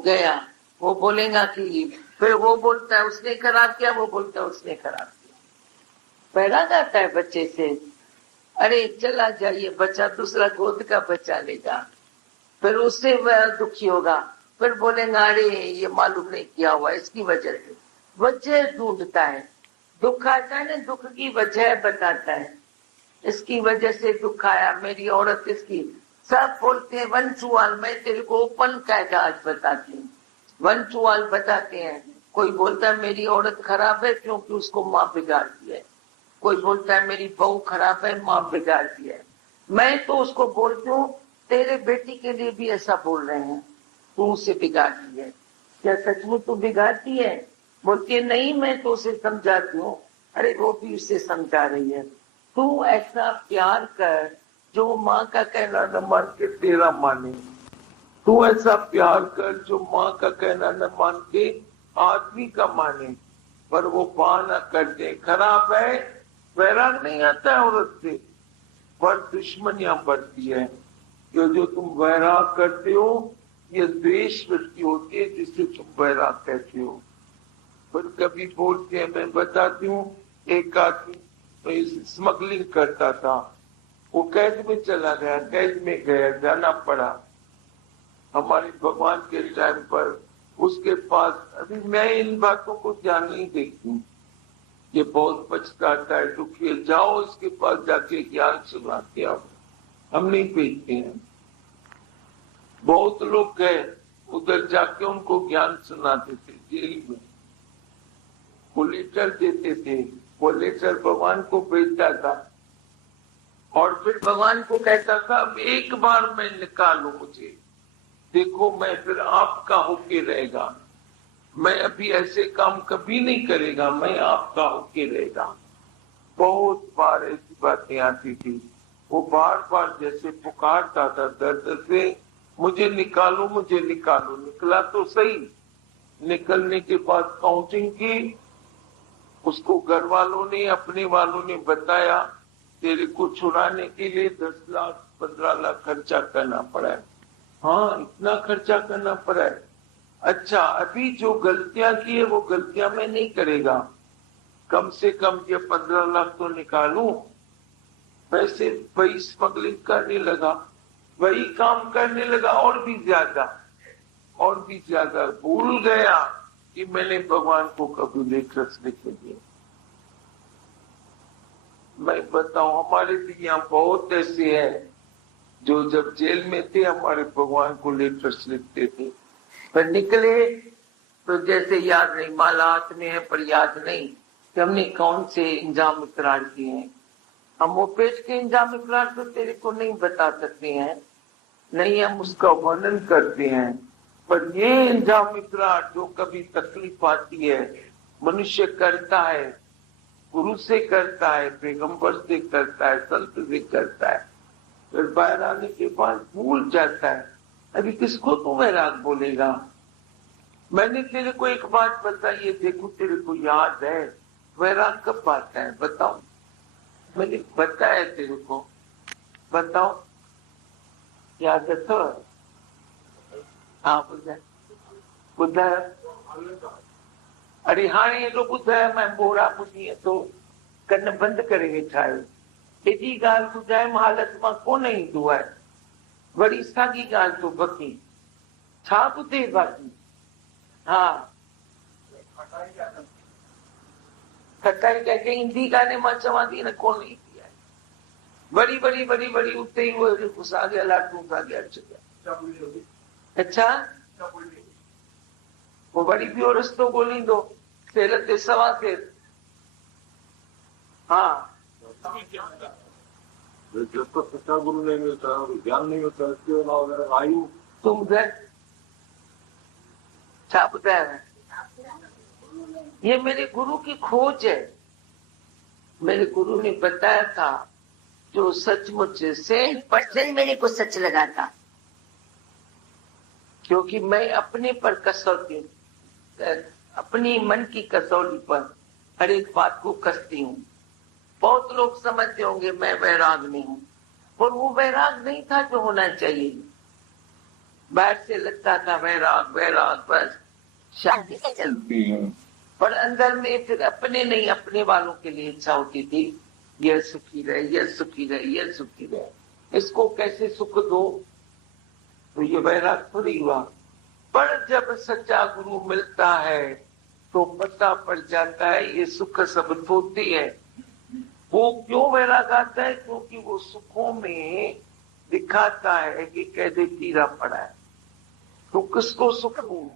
गया, वो बोलेगा कि फिर वो बोलता है उसने खराब किया, वो बोलता है उसने खराब किया। बैराग आता है बच्चे से, अरे चला जाइए, बच्चा दूसरा गोद का बच्चा लेगा, फिर उससे वह दुखी होगा, फिर बोलेगा अरे ये मालूम नहीं किया हुआ, इसकी वजह से वजह ढूंढता है। दुख आता है ना, दुख की वजह बताता है, इसकी वजह से दुख आया, मेरी औरत इसकी, सब बोलते हैं वन टू ऑल। मैं तेरे को ओपन कायदा आज बताती हूँ, वन टू ऑल बताते हैं। कोई बोलता है मेरी औरत खराब है क्योंकि उसको माँ बिगाड़ती है, कोई बोलता है मेरी बहू खराब है, माँ बिगाड़ती है। मैं तो उसको बोलती हूँ तेरे बेटी के लिए भी ऐसा बोल रहे हैं, तू उसे बिगाड़ती है, क्या सचमुच तू बिगाड़ती है? बोलती है नहीं, मैं तो उसे समझाती हूँ। अरे वो भी उसे समझा रही है। तू ऐसा प्यार कर जो माँ का कहना न मान के तेरा माने, तू ऐसा प्यार कर जो माँ का कहना न मान के आदमी का माने, पर वो बहाना करते खराब है। वैराग नहीं आता है औरत से, पर दुश्मनियां बढ़ती है। जो तुम वैराग करते हो ये द्वेष वृत्ति होती है जिससे तुम वैराग कहते हो। पर कभी बोलते हैं, मैं बताती हूँ, एक आदमी स्मगलिंग करता था, वो कैद में चला गया, कैद में गया, जाना पड़ा। हमारे भगवान के टाइम पर उसके पास, अभी मैं इन बातों को ध्यान नहीं देती, ये बहुत पछताता है, दुखी है, जाओ इसके पास जाके ज्ञान सुना के आओ। हम नहीं भेजते हैं। बहुत लोग गए उधर, जाके उनको ज्ञान सुनाते थे जेल में, वो लेटर देते थे, वो लेटर भगवान को भेजता था और फिर भगवान को कहता था एक बार मैं निकालू मुझे, देखो मैं फिर आपका होके रहेगा, मैं अभी ऐसे काम कभी नहीं करेगा, मैं आपका होके रहेगा। बहुत बार ऐसी बातें आती थी, वो बार बार जैसे पुकारता था दर्द से, मुझे निकालो मुझे निकालो। निकला तो सही, निकलने के बाद काउंटिंग की, उसको घर वालों ने, अपने वालों ने बताया तेरे को छुड़ाने के लिए 10 लाख 15 लाख खर्चा करना पड़ा है। हाँ, इतना खर्चा करना पड़ा है। अच्छा, अभी जो गलतियां की है वो गलतियां मैं नहीं करेगा, कम से कम ये 15 लाख तो निकालूं। पैसे वही स्मगलिंग करने लगा, वही काम करने लगा, और भी ज्यादा भूल गया कि मैंने भगवान को कभी लेटर्स लिखे दिए। मैं बताऊं, हमारे भी यहाँ बहुत ऐसे हैं जो जब जेल में थे हमारे भगवान को लेटर्स लिखते थे, पर निकले तो जैसे याद नहीं, माला हाथ में है पर याद नहीं कि हमने कौन से इंजाम इकरार किए हैं। हम वो पेट के इंजाम इकरार तो तेरे को नहीं बता सकते हैं, नहीं हम उसका वर्णन करते हैं, पर ये इंजाम इकरार जो कभी तकलीफ आती है, मनुष्य करता है, गुरु से करता है, पैगंबर से करता है, संत से करता है, फिर बाहर आने के बाद भूल जाता है। अभी किसको तो वैराग बोलेगा? मैंने तेरे को एक बात बताई, देखो तेरे को याद है वैराग कब आता है, बताओ। मैंने बताया तेरे को, बताओ, याद है तो? हाँ बुद्धा, अरे हाँ ये तो बुद्धा है, मैं बोरा बुद्धि है तो कन्न बंद करेंगे छाए। एडी गाल ॿुधाए हालत मां कोन ईंदो आहे, वरी साॻी ॻाल्हि तो बकी छा ॿुधे बाक़ी। हाँ, खटाई कंहिंखे ईंदी कान्हे, मां चवां थी न कोन ईंदी आहे, वरी वरी वरी वरी उते ई उहो साॻिया लाटूं साॻिया अचिजा। अच्छा, पोइ वरी ॿियो रस्तो ॻोल्हींदो, सेल ते सवा सेल। हाँ, जब तक सच्चा गुरु नहीं मिलता, ज्ञान नहीं होता, इसके अलावा आयु तुम घर क्या बताया, ये मेरे गुरु की खोज है। मेरे गुरु ने बताया था जो सचमुच से परसेंट मेरे को सच लगा था, क्योंकि मैं अपने पर कसौटी, अपनी मन की कसौटी पर हर एक बात को कसती हूँ। बहुत लोग समझते होंगे मैं वैराग नहीं हूँ, और वो वैराग नहीं था जो होना चाहिए। बाहर से लगता था वैराग वैराग, बस शांति चलती है, पर अंदर में फिर अपने नहीं अपने वालों के लिए इच्छा होती थी, यह सुखी रहे, यह सुखी रहे, यह सुखी रहे, इसको कैसे सुख दो, तो ये वैराग थोड़ी हुआ। पर जब सच्चा गुरु मिलता है तो पता पड़ जाता है ये सुख सब होती है। वो क्यों वैराग आता है? क्योंकि वो सुखों में दिखाता है कि कैसे कीड़ा पड़ा है, तो किसको सुख दूं?